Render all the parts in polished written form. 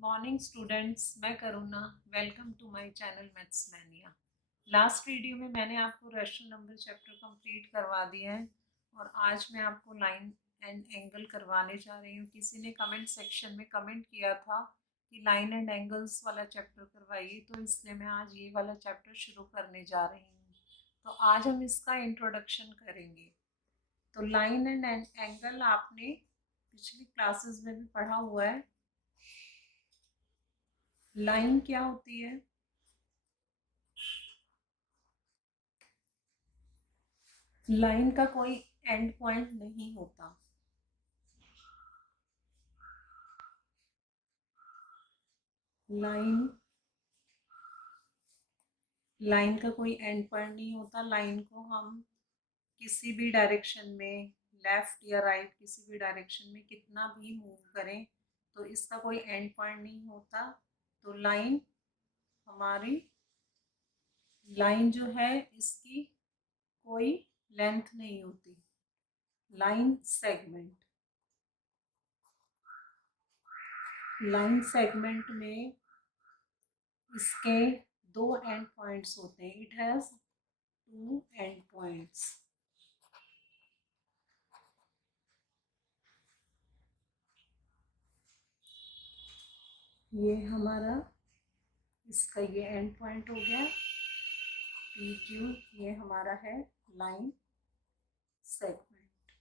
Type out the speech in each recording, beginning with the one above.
Morning students, मैं Karuna. Welcome to my channel maths mania. Last video में मैंने आपको रेशनल नंबर चैप्टर कंप्लीट करवा दिया है और आज मैं आपको लाइन एंड एंगल करवाने जा रही हूँ। किसी ने कमेंट सेक्शन में कमेंट किया था कि लाइन एंड एंगल्स वाला चैप्टर करवाइए, तो इसलिए मैं आज ये वाला चैप्टर शुरू करने जा रही हूँ। तो आज हम इसका इंट्रोडक्शन करेंगे। तो लाइन एंड एंगल आपने पिछली क्लासेस में भी पढ़ा हुआ है। लाइन क्या होती है? लाइन का कोई एंड पॉइंट नहीं होता। लाइन लाइन का कोई एंड पॉइंट नहीं होता। लाइन को हम किसी भी डायरेक्शन में, लेफ्ट या राइट, किसी भी डायरेक्शन में कितना भी मूव करें तो इसका कोई एंड पॉइंट नहीं होता। तो लाइन जो है इसकी कोई लेंथ नहीं होती। लाइन सेगमेंट में इसके दो एंड पॉइंट्स होते हैं। It has two end points. ये हमारा इसका ये एंड पॉइंट हो गया पी क्यू। ये हमारा है लाइन सेगमेंट।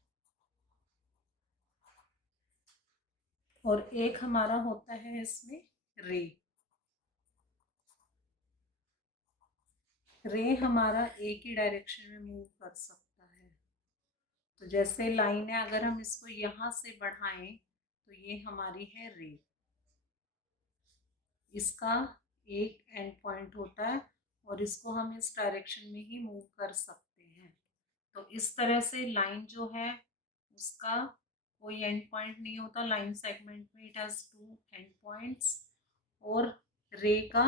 और एक हमारा होता है इसमें रे। रे हमारा एक ही डायरेक्शन में मूव कर सकता है। तो जैसे लाइन है, अगर हम इसको यहाँ से बढ़ाएं तो ये हमारी है रे। इसका एक एंड पॉइंट होता है और इसको हम इस डायरेक्शन में ही मूव कर सकते हैं। तो इस तरह से लाइन जो है उसका कोई एंड पॉइंट नहीं होता। लाइन सेगमेंट में it has two end points और रे का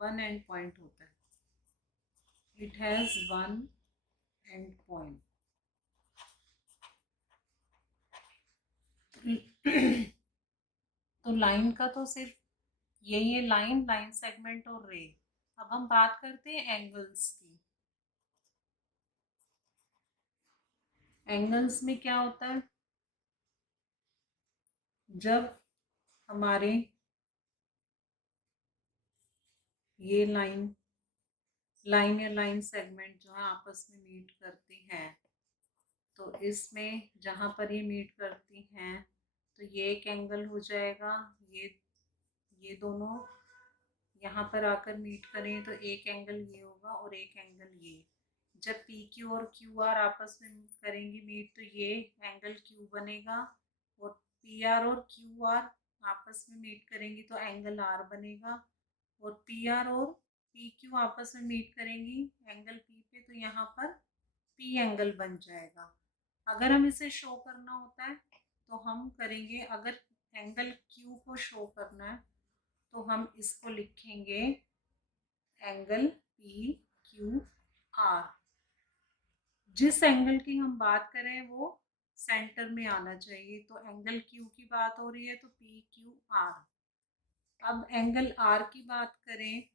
वन एंड पॉइंट होता है। It has one end point. तो लाइन का तो सिर्फ यही है, लाइन सेगमेंट और रे। अब हम बात करते हैं एंगल्स की। एंगल्स में क्या होता है? जब हमारे ये लाइन या लाइन सेगमेंट जो है आपस में मीट करती हैं, तो इसमें जहाँ पर ये मीट करती हैं तो ये एक एंगल हो जाएगा। ये दोनों यहाँ पर आकर मीट करें तो एक एंगल ये होगा और एक एंगल ये। जब पी क्यू और क्यू आर आपस में करेंगे मीट तो ये एंगल क्यू बनेगा। और पी आर और क्यू आर आपस में मीट करेंगी तो एंगल आर बनेगा। और पी आर और पी क्यू आपस में मीट करेंगी एंगल पी पे तो यहाँ पर पी एंगल बन जाएगा। अगर हम इसे शो करना होता है तो हम करेंगे, अगर एंगल क्यू को शो करना है तो हम इसको लिखेंगे एंगल पी क्यू आर। जिस एंगल की हम बात करें वो सेंटर में आना चाहिए। तो एंगल क्यू की बात हो रही है तो पी क्यू आर। अब एंगल आर की बात करें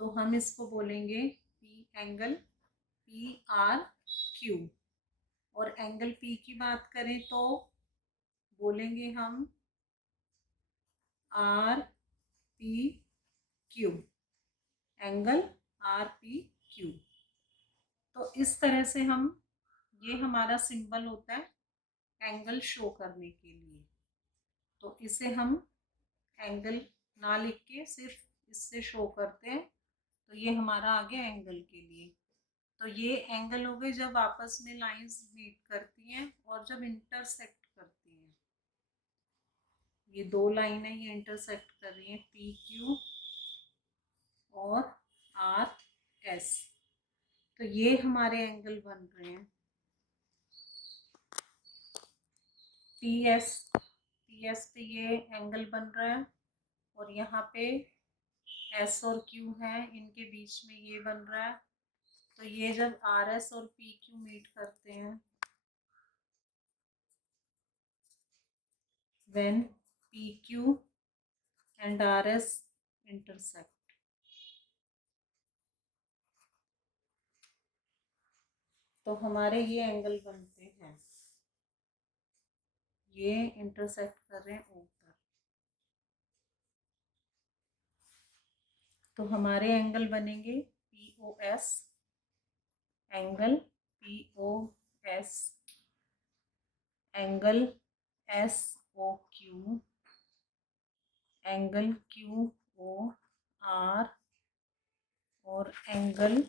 तो हम इसको बोलेंगे एंगल पी आर क्यू। और एंगल पी की बात करें तो बोलेंगे हम R P Q. Angle R P Q. तो इस तरह से ये हमारा सिंबल होता है एंगल शो करने के लिए। तो इसे हम एंगल ना लिख के सिर्फ इससे शो करते हैं। तो ये हमारा आ गया एंगल के लिए। तो ये एंगल हो गए जब आपस में लाइंस मीट करती हैं और जब इंटरसेक्ट करती हैं। ये दो लाइनें ये इंटरसेक्ट कर रही हैं, पी क्यू और आर एस। तो ये हमारे एंगल बन रहे हैं टी एस पे ये एंगल बन रहा है। और यहाँ पे एस और क्यू है, इनके बीच में ये बन रहा है। तो ये जब आर एस और पी क्यू मीट करते हैं, when P Q and R S intersect. तो हमारे ये एंगल बनते हैं, ये इंटरसेक्ट कर रहे हैं O पर। तो हमारे एंगल बनेंगे POS, angle POS, angle SOQ, angle QOR और एंगल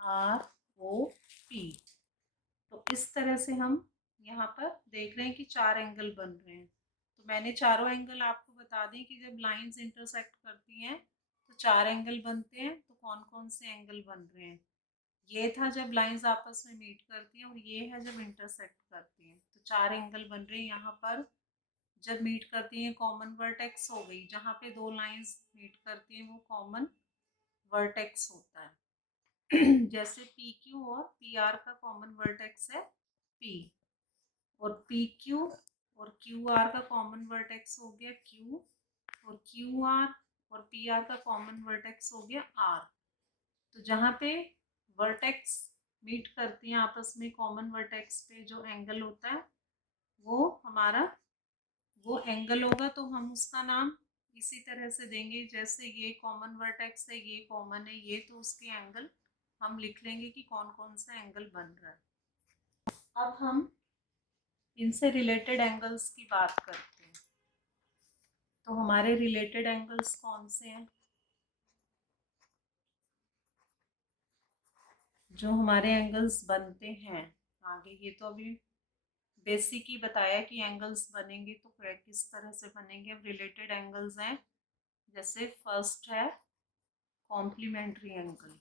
ROP। तो इस तरह से हम यहाँ पर देख रहे हैं कि 4 एंगल बन रहे हैं। तो मैंने चारों एंगल आपको बता दें कि जब लाइंस इंटरसेक्ट करती हैं तो 4 एंगल बनते हैं। तो कौन कौन से एंगल बन रहे हैं, ये था जब लाइंस आपस में मीट करती हैं, और ये है जब इंटरसेक्ट करती हैं। तो 4 एंगल बन रहे हैं यहाँ पर। जब मीट करती हैं कॉमन वर्टेक्स हो गई, जहाँ पे 2 लाइंस मीट करती हैं वो कॉमन वर्टेक्स होता है। जैसे PQ और PR का कॉमन वर्टेक्स है P, और PQ और QR का कॉमन वर्टेक्स हो गया Q, और QR और PR का कॉमन वर्टेक्स हो गया R। तो जहाँ पे वर्टेक्स मीट करती हैं आपस में, कॉमन वर्टेक्स पे जो एंगल होता है वो हमारा वो एंगल होगा। तो हम उसका नाम इसी तरह से देंगे, जैसे ये कॉमन वर्टेक्स है, ये कॉमन है, ये तो उसके एंगल हम लिख लेंगे कि कौन कौन सा एंगल बन रहा है। अब हम इनसे रिलेटेड एंगल्स की बात करते हैं। तो हमारे रिलेटेड एंगल्स कौन से हैं, जो हमारे एंगल्स बनते हैं आगे। ये तो अभी बेसिक ही बताया कि एंगल्स बनेंगे तो किस तरह से बनेंगे। अब रिलेटेड एंगल्स हैं, जैसे फर्स्ट है कॉम्प्लीमेंट्री एंगल।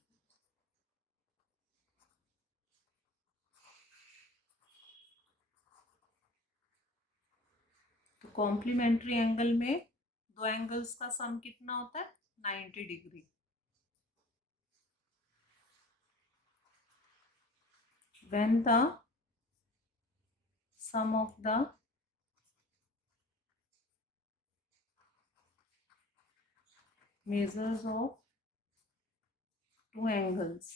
तो कॉम्प्लीमेंट्री एंगल में दो एंगल्स का सम कितना होता है, 90 degree. When the sum of the measures of two angles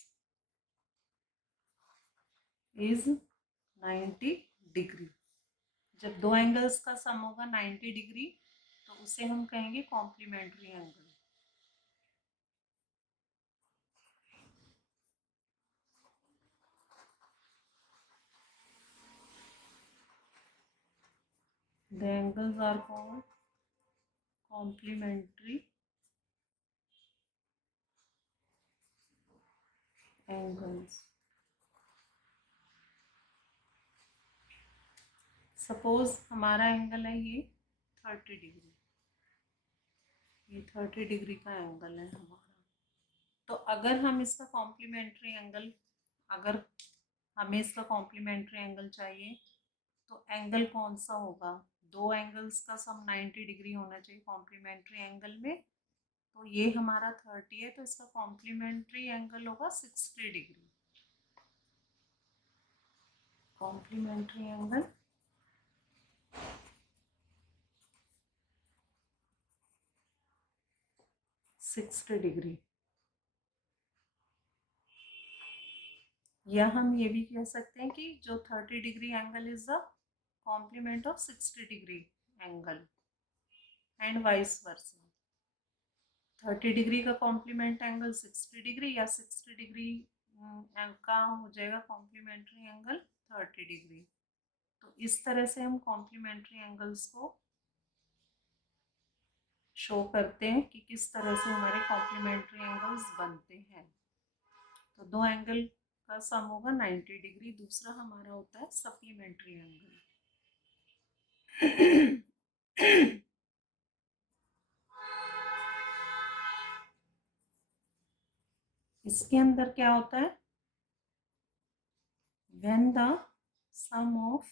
is 90 degree, जब दो एंगल्स का सम होगा 90 डिग्री तो उसे हम कहेंगे complementary angle. The angles are called complementary angles. Suppose हमारा एंगल है ये 30 डिग्री, ये 30 डिग्री का एंगल है हमारा। तो अगर हम इसका कॉम्प्लीमेंट्री एंगल, अगर हमें इसका कॉम्प्लीमेंट्री एंगल चाहिए तो एंगल कौन सा होगा, दो एंगल्स का सम 90 डिग्री होना चाहिए कॉम्प्लीमेंट्री एंगल में। तो ये हमारा 30 है, तो इसका कॉम्प्लीमेंट्री एंगल होगा 60 डिग्री। Complementary angle 60 degree. या हम ये भी कह सकते हैं कि जो 30 degree angle is the complement of 60 degree angle, and vice versa. 30 degree का कॉम्प्लीमेंट एंगल 60 डिग्री, या 60 डिग्री का हो जाएगा कॉम्प्लीमेंट्री एंगल 30 डिग्री। तो इस तरह से हम कॉम्प्लीमेंट्री एंगल्स को शो करते हैं कि किस तरह से हमारे कॉम्प्लीमेंट्री एंगल्स बनते हैं। तो दो एंगल का सम होगा 90 डिग्री। दूसरा हमारा होता है सप्लीमेंट्री एंगल। इसके अंदर क्या होता है, when the sum of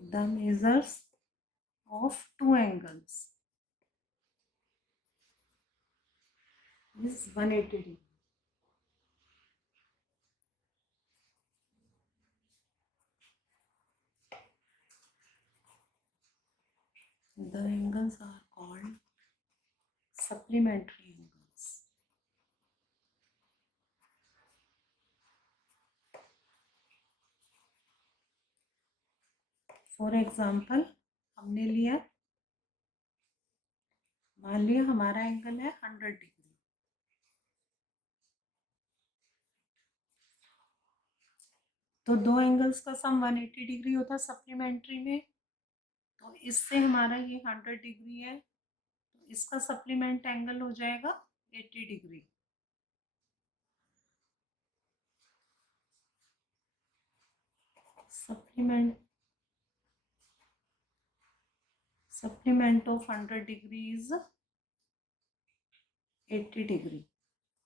the measures of two angles is 180 degree. The angles are called supplementary angles. For example हमने लिया, मान लिया हमारा एंगल है 100 डिग्री, तो दो एंगल्स का सम 180 डिग्री होता है सप्लीमेंट्री में, तो इससे हमारा ये 100 डिग्री है, तो इसका सप्लीमेंट एंगल हो जाएगा 80 degree. Supplement of 100 degree is 80 degree.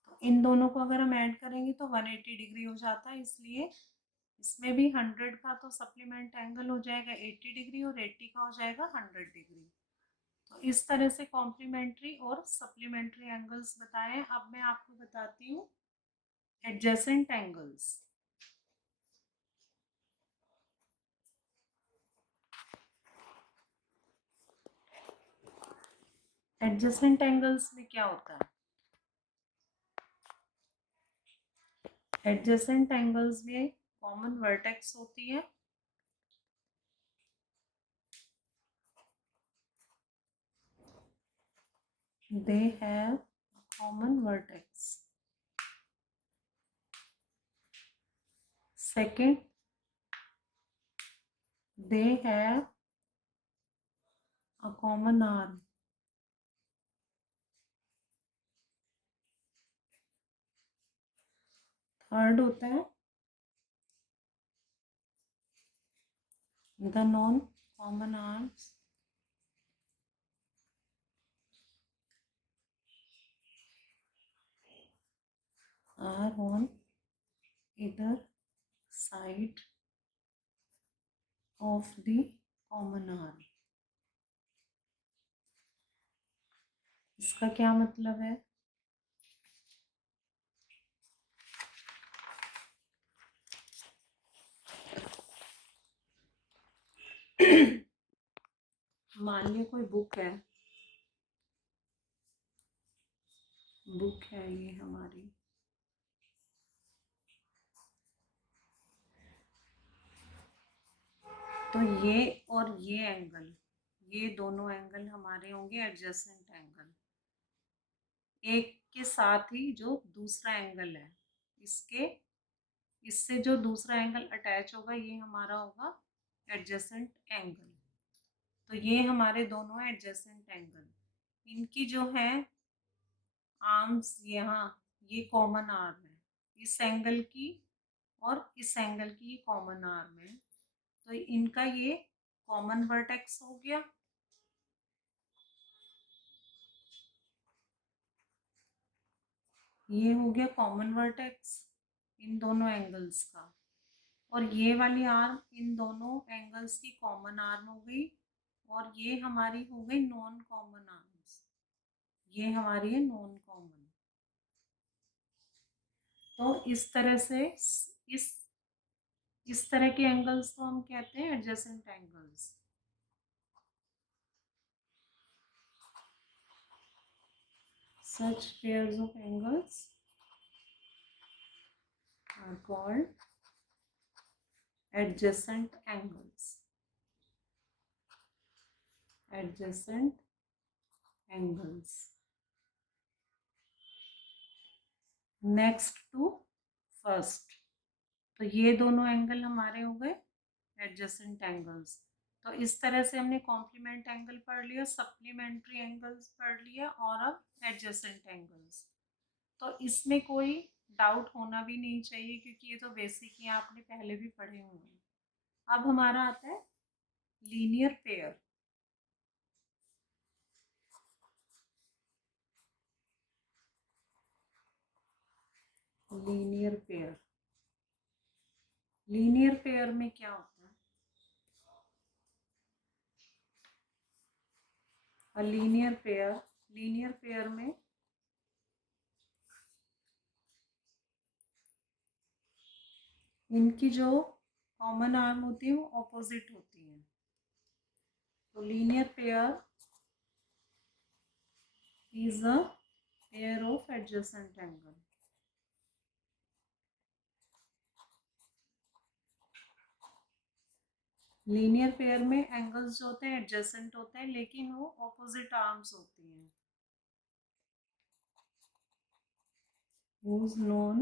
तो इन दोनों को अगर हम ऐड करेंगे तो 180 डिग्री हो जाता है, इसलिए इसमें भी 100 का तो सप्लीमेंट एंगल हो जाएगा 80 डिग्री और 80 का हो जाएगा 100 डिग्री। तो इस तरह से कॉम्प्लीमेंट्री और सप्लीमेंट्री एंगल्स बताएं। अब मैं आपको बताती हूँ एडजेसेंट एंगल्स। एडजेसेंट एंगल्स में क्या होता है? एडजेसेंट एंगल्स में कॉमन वर्टेक्स होती है, they have a common vertex. Second, they have a common arm. Third होता है the non-common arms are on either side of the common arm. इसका क्या मतलब है? मान लीजिए कोई बुक है, बुक है ये हमारी, तो ये और ये एंगल, ये दोनों एंगल हमारे होंगे एडजेसेंट एंगल। एक के साथ ही जो दूसरा एंगल है, इसके इससे जो दूसरा एंगल अटैच होगा ये हमारा होगा एडजेसेंट एंगल। तो ये हमारे दोनों एडजेसेंट एंगल, इनकी जो है आर्म्स, यहाँ ये कॉमन आर्म है, इस एंगल की और इस एंगल की ये कॉमन आर्म है, तो इनका ये कॉमन वर्टेक्स हो गया। ये हो गया कॉमन वर्टेक्स इन दोनों एंगल्स का, और ये वाली आर्म इन दोनों एंगल्स की कॉमन आर्म हो गई, और ये हमारी हो गई नॉन कॉमन आर्म्स, ये हमारी है नॉन कॉमन। तो इस तरह से इस तरह के एंगल्स को हम कहते हैं adjacent angles. Such pairs of angles are called adjacent angles. Adjacent angles. Next to first, तो ये दोनों एंगल हमारे हो गए एडजेसेंट एंगल्स। तो इस तरह से हमने कॉम्प्लीमेंट एंगल पढ़ लिया, सप्लीमेंट्री एंगल्स पढ़ लिया, और अब एडजेसेंट एंगल्स। तो इसमें कोई डाउट होना भी नहीं चाहिए, क्योंकि ये तो बेसिक ही आपने पहले भी पढ़े हुए हैं। अब हमारा आता है linear pair. Linear pair, linear pair में क्या होता है? लीनियर पेयर में इनकी जो कॉमन आर्म होती है वो ऑपोजिट होती है। तो linear pair is a pair of adjacent angle. Linear pair में एंगल्स जो होते हैं एडजेसेंट होते हैं, लेकिन वो ऑपोजिट आर्म्स होती हैं। whose known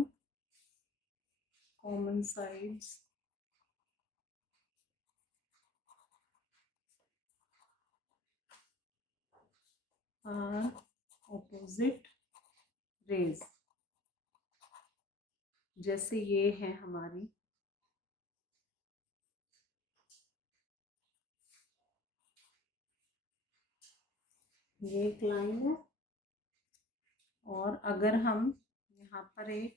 common sides are opposite rays। जैसे ये है हमारी, ये एक लाइन है, और अगर हम यहाँ पर एक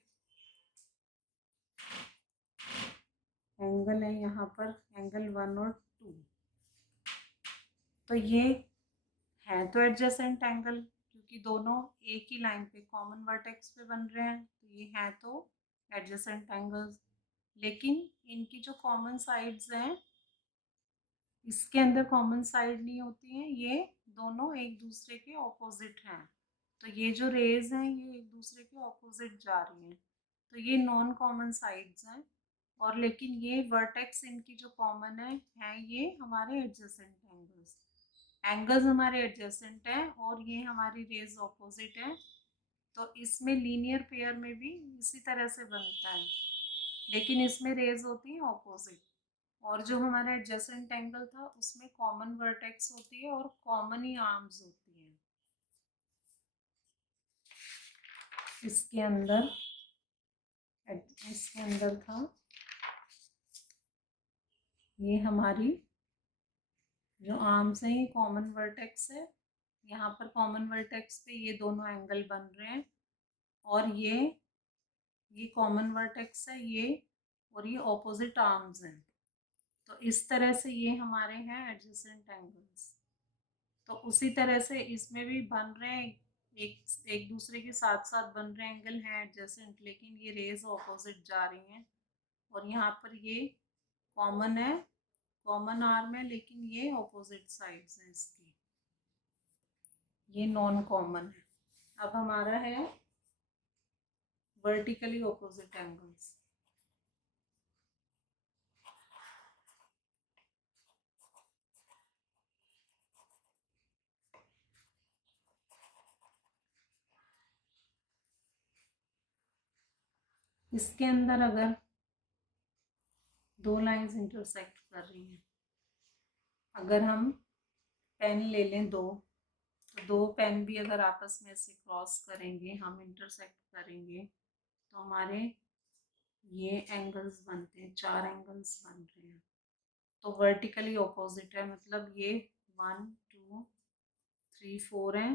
एंगल है, यहाँ पर एंगल 1 और 2, तो ये है तो एडजेसेंट एंगल, क्योंकि दोनों एक ही लाइन पे कॉमन वर्टेक्स पे बन रहे हैं, तो ये है तो एडजेसेंट एंगल्स। लेकिन इनकी जो कॉमन साइड्स हैं, इसके अंदर कॉमन साइड नहीं होती हैं, ये दोनों एक दूसरे के ऑपोजिट हैं। तो ये जो रेज हैं ये एक दूसरे के ऑपोजिट जा रही हैं, तो ये नॉन कॉमन साइड्स हैं। और लेकिन ये वर्टेक्स इनकी जो कॉमन है ये हमारे एडजेसेंट एंगल्स। एंगल्स हमारे एडजेसेंट हैं और ये हमारी रेज ऑपोजिट है। तो इसमें लीनियर पेयर में भी इसी तरह से बनता है, लेकिन इसमें रेज होती है ऑपोजिट। और जो हमारा एडजेसेंट एंगल था उसमें कॉमन वर्टेक्स होती है और कॉमन ही आर्म्स होती हैं। इसके अंदर था ये हमारी जो आर्म्स हैं ये कॉमन वर्टेक्स है, यहाँ पर कॉमन वर्टेक्स पे ये दोनों एंगल बन रहे हैं, और ये कॉमन वर्टेक्स है ये, और ये ऑपोजिट आर्म्स हैं। तो इस तरह से ये हमारे हैं एडजेसेंट एंगल्स। तो उसी तरह से इसमें भी बन रहे हैं, एक एक दूसरे के साथ साथ बन रहे एंगल हैं एडजेसेंट, लेकिन ये रेज ऑपोजिट जा रही हैं। और यहाँ पर ये कॉमन है, कॉमन आर्म है, लेकिन ये ऑपोजिट साइड्स हैं इसकी, ये नॉन कॉमन है। अब हमारा है वर्टिकली ऑपोजिट एंगल्स। इसके अंदर अगर दो लाइंस इंटरसेक्ट कर रही हैं, अगर हम पेन ले लें दो, तो दो पेन भी अगर आपस में से क्रॉस करेंगे, हम इंटरसेक्ट करेंगे, तो हमारे ये एंगल्स बनते हैं, चार एंगल्स बन रहे हैं। तो वर्टिकली ऑपोजिट है, मतलब ये 1 2 3 4 है,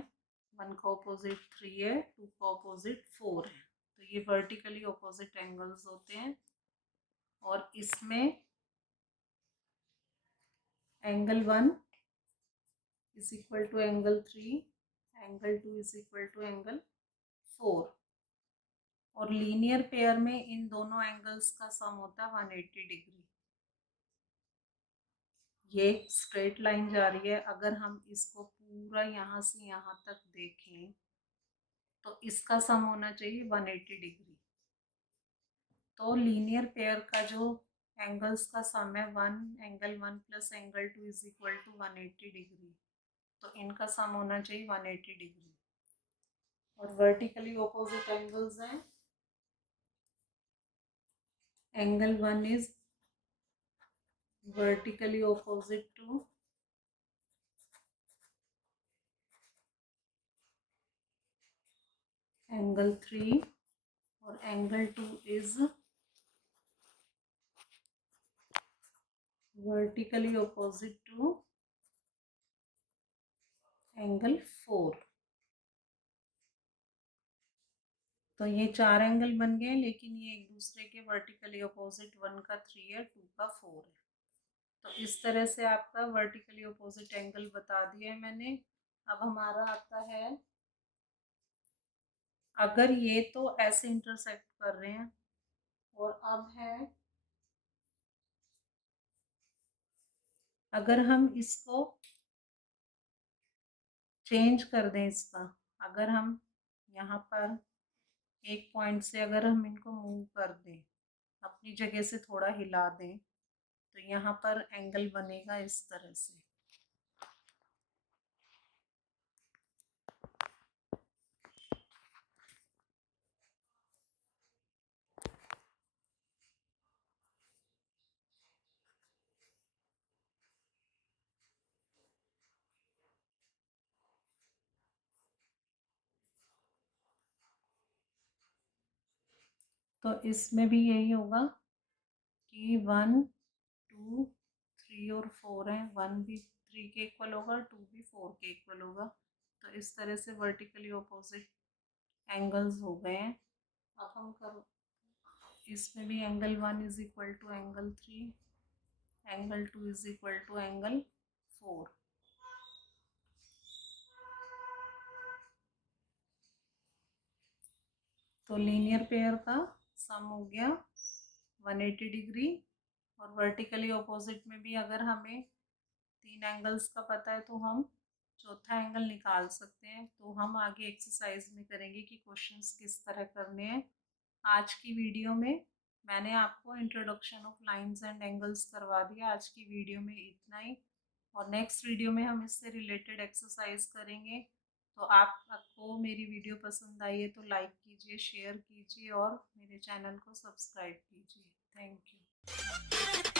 1 का ऑपोजिट 3 है, 2 का ऑपोजिट 4 है। तो ये वर्टिकली ऑपोजिट एंगल्स होते हैं। और इसमें angle 1 is equal to angle 3, angle 2 is equal to angle 4। और लीनियर पेयर में इन दोनों एंगल्स का सम होता है 180 डिग्री। ये एक स्ट्रेट लाइन जा रही है, अगर हम इसको पूरा यहाँ से यहाँ तक देखें तो इसका सम होना चाहिए 180 डिग्री। तो लीनियर पेयर का जो एंगल्स का सम है angle 1 plus angle 2 is equal to 180 degree, तो इनका सम होना चाहिए 180 डिग्री। और वर्टिकली ऑपोजिट एंगल्स हैं, angle 1 is vertically opposite to angle 3 और angle 2 is vertically opposite to angle 4। तो ये चार एंगल बन गए, लेकिन ये एक दूसरे के वर्टिकली अपोजिट, 1 का 3 है, 2 का 4 है। तो इस तरह से आपका वर्टिकली अपोजिट एंगल बता दिया है मैंने। अब हमारा आता है, अगर ये तो ऐसे इंटरसेक्ट कर रहे हैं, और अब है अगर हम इसको चेंज कर दें इसका। अगर हम यहाँ पर एक पॉइंट से अगर हम इनको मूव कर दें, अपनी जगह से थोड़ा हिला दें, तो यहाँ पर एंगल बनेगा इस तरह से। तो इसमें भी यही होगा कि 1 2 3 और 4 है, 1 भी 3 के इक्वल होगा, 2 भी 4 के इक्वल होगा। तो इस तरह से वर्टिकली ऑपोजिट एंगल्स हो गए हैं। अब हम कर इसमें भी angle 1 is equal to angle 3, angle 2 is equal to angle 4। तो लीनियर पेयर का सम हो गया 180 डिग्री। और वर्टिकली ऑपोजिट में भी अगर हमें 3 एंगल्स का पता है तो हम चौथा एंगल निकाल सकते हैं। तो हम आगे एक्सरसाइज में करेंगे कि क्वेश्चंस किस तरह करने हैं। आज की वीडियो में मैंने आपको introduction of lines and angles करवा दिया। आज की वीडियो में इतना ही, और नेक्स्ट वीडियो में हम इससे रिलेटेड एक्सरसाइज करेंगे। तो आपको मेरी वीडियो पसंद आई है तो लाइक कीजिए, शेयर कीजिए और मेरे चैनल को सब्सक्राइब कीजिए। Thank you.